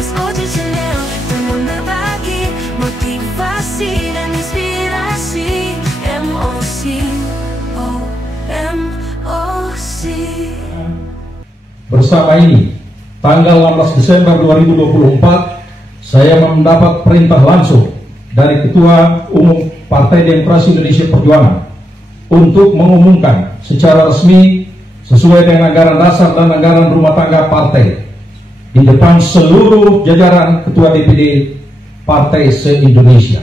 Mas Oji Channel dengan berbagi motivasi dan inspirasi. MOC, MOC. Bersama ini, tanggal 16 Desember 2024, saya mendapat perintah langsung dari Ketua Umum Partai Demokrasi Indonesia Perjuangan untuk mengumumkan secara resmi sesuai dengan anggaran dasar dan anggaran rumah tangga partai di depan seluruh jajaran Ketua DPD Partai se-Indonesia.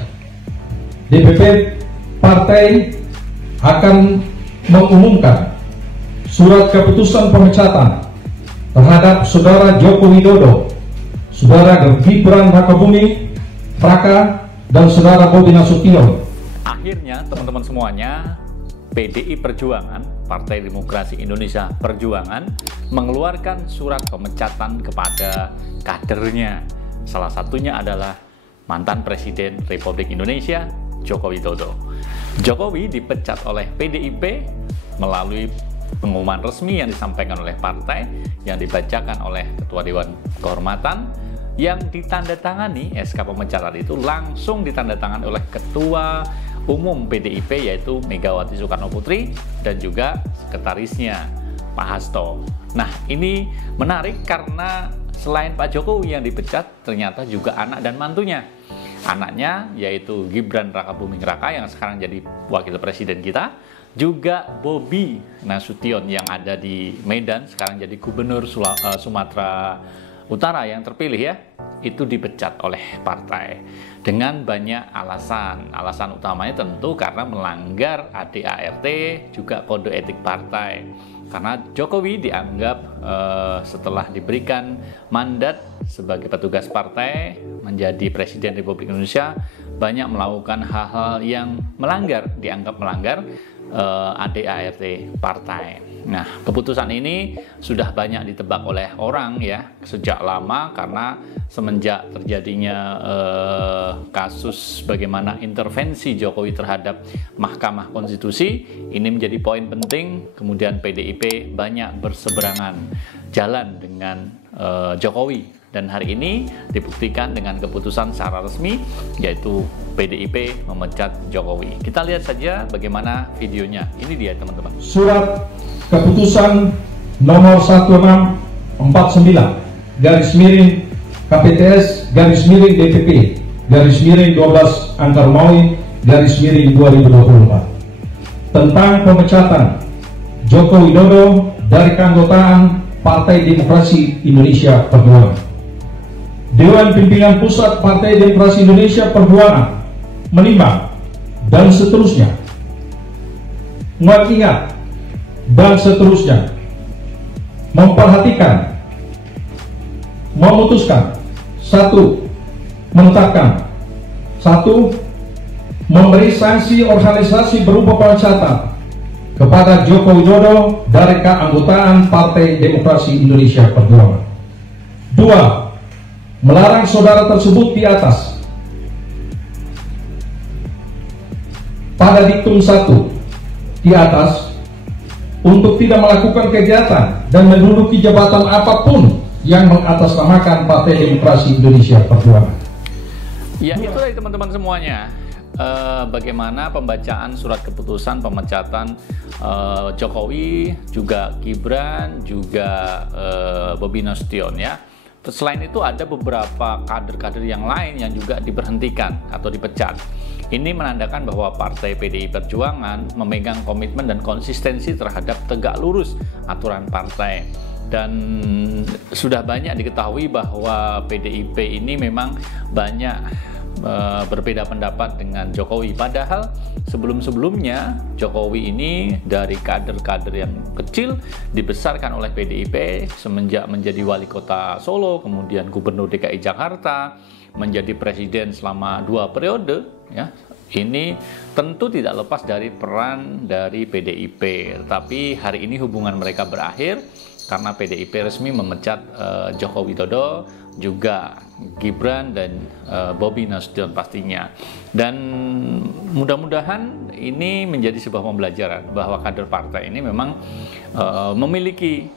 DPP Partai akan mengumumkan surat keputusan pemecatan terhadap Saudara Joko Widodo, Saudara Gibran Rakabuming Raka, dan Saudara Bobi Nasution. Akhirnya teman-teman semuanya, PDI Perjuangan, Partai Demokrasi Indonesia Perjuangan, mengeluarkan surat pemecatan kepada kadernya. Salah satunya adalah mantan Presiden Republik Indonesia, Joko Widodo. Jokowi dipecat oleh PDIP melalui pengumuman resmi yang disampaikan oleh partai, yang dibacakan oleh Ketua Dewan Kehormatan, yang ditandatangani SK pemecatan itu langsung ditandatangani oleh Ketua Umum PDIP yaitu Megawati Soekarno Putri dan juga sekretarisnya Pak Hasto. Nah, ini menarik karena selain Pak Jokowi yang dipecat, ternyata juga anak dan mantunya. Anaknya yaitu Gibran Rakabuming Raka yang sekarang jadi wakil presiden kita, juga Bobi Nasution yang ada di Medan sekarang jadi gubernur Sumatera Utara yang terpilih ya, itu dipecat oleh partai dengan banyak alasan. Alasan utamanya tentu karena melanggar ADART, juga kode etik partai. Karena Jokowi dianggap setelah diberikan mandat sebagai petugas partai menjadi Presiden Republik Indonesia, banyak melakukan hal-hal yang melanggar, dianggap melanggar ADART partai. Nah, keputusan ini sudah banyak ditebak oleh orang ya sejak lama, karena semenjak terjadinya kasus bagaimana intervensi Jokowi terhadap Mahkamah Konstitusi, ini menjadi poin penting. Kemudian PDIP banyak berseberangan jalan dengan Jokowi. Dan hari ini dibuktikan dengan keputusan secara resmi, yaitu PDIP memecat Jokowi. Kita lihat saja bagaimana videonya. Ini dia teman-teman. Surat keputusan nomor 1649 garis miring KPTS garis miring DPP garis miring 12 angka Romawi garis miring 2024 tentang pemecatan Joko Widodo dari keanggotaan Partai Demokrasi Indonesia Perjuangan. Dewan Pimpinan Pusat Partai Demokrasi Indonesia Perjuangan menimbang dan seterusnya, mengingat dan seterusnya, memperhatikan, memutuskan, satu, menetapkan, satu, memberi sanksi organisasi berupa pemecatan kepada Joko Widodo dari keanggotaan Partai Demokrasi Indonesia Perjuangan. Dua, melarang saudara tersebut di atas pada diktum 1 di atas untuk tidak melakukan kegiatan dan menduduki jabatan apapun yang mengatasnamakan Partai Demokrasi Indonesia Perjuangan. Ya, itu dari teman-teman semuanya. Bagaimana pembacaan surat keputusan pemecatan Jokowi, juga Gibran, juga Bobi Nasution ya. Selain itu ada beberapa kader-kader yang lain yang juga diberhentikan atau dipecat. Ini menandakan bahwa Partai PDI Perjuangan memegang komitmen dan konsistensi terhadap tegak lurus aturan partai. Dan sudah banyak diketahui bahwa PDIP ini memang banyak berbeda pendapat dengan Jokowi. Padahal sebelum-sebelumnya Jokowi ini dari kader-kader yang kecil dibesarkan oleh PDIP semenjak menjadi wali kota Solo, kemudian gubernur DKI Jakarta, menjadi presiden selama 2 periode ya. Ini tentu tidak lepas dari peran dari PDIP. Tetapi hari ini hubungan mereka berakhir karena PDIP resmi memecat Joko Widodo, juga Gibran dan Bobi Nasution pastinya. Dan mudah-mudahan ini menjadi sebuah pembelajaran bahwa kader partai ini memang memiliki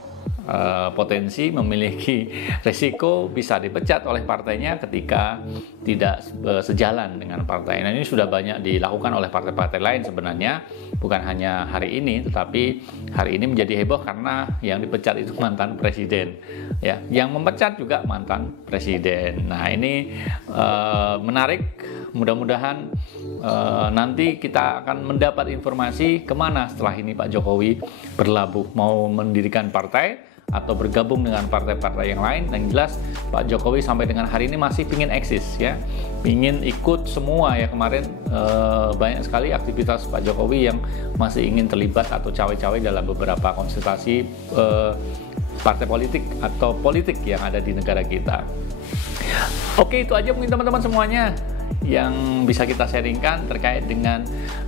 potensi, memiliki risiko bisa dipecat oleh partainya ketika tidak sejalan dengan partai. Nah, ini sudah banyak dilakukan oleh partai-partai lain sebenarnya, bukan hanya hari ini, tetapi hari ini menjadi heboh karena yang dipecat itu mantan presiden, ya, yang memecat juga mantan presiden. Nah, ini menarik. Mudah-mudahan nanti kita akan mendapat informasi kemana setelah ini Pak Jokowi berlabuh, mau mendirikan partai atau bergabung dengan partai-partai yang lain. Yang jelas Pak Jokowi sampai dengan hari ini masih pingin eksis, ya, pingin ikut semua, ya. Kemarin banyak sekali aktivitas Pak Jokowi yang masih ingin terlibat atau cawe-cawe dalam beberapa konsultasi partai politik atau politik yang ada di negara kita. Oke, itu aja mungkin teman-teman semuanya yang bisa kita sharingkan terkait dengan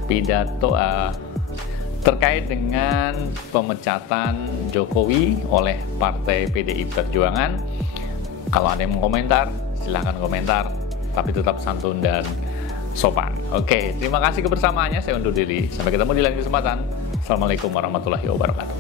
pidato terkait dengan pemecatan Jokowi oleh Partai PDI Perjuangan. Kalau ada yang mau komentar, silahkan komentar, tapi tetap santun dan sopan. Oke, terima kasih kebersamaannya. Saya undur diri. Sampai ketemu di lain kesempatan. Assalamualaikum warahmatullahi wabarakatuh.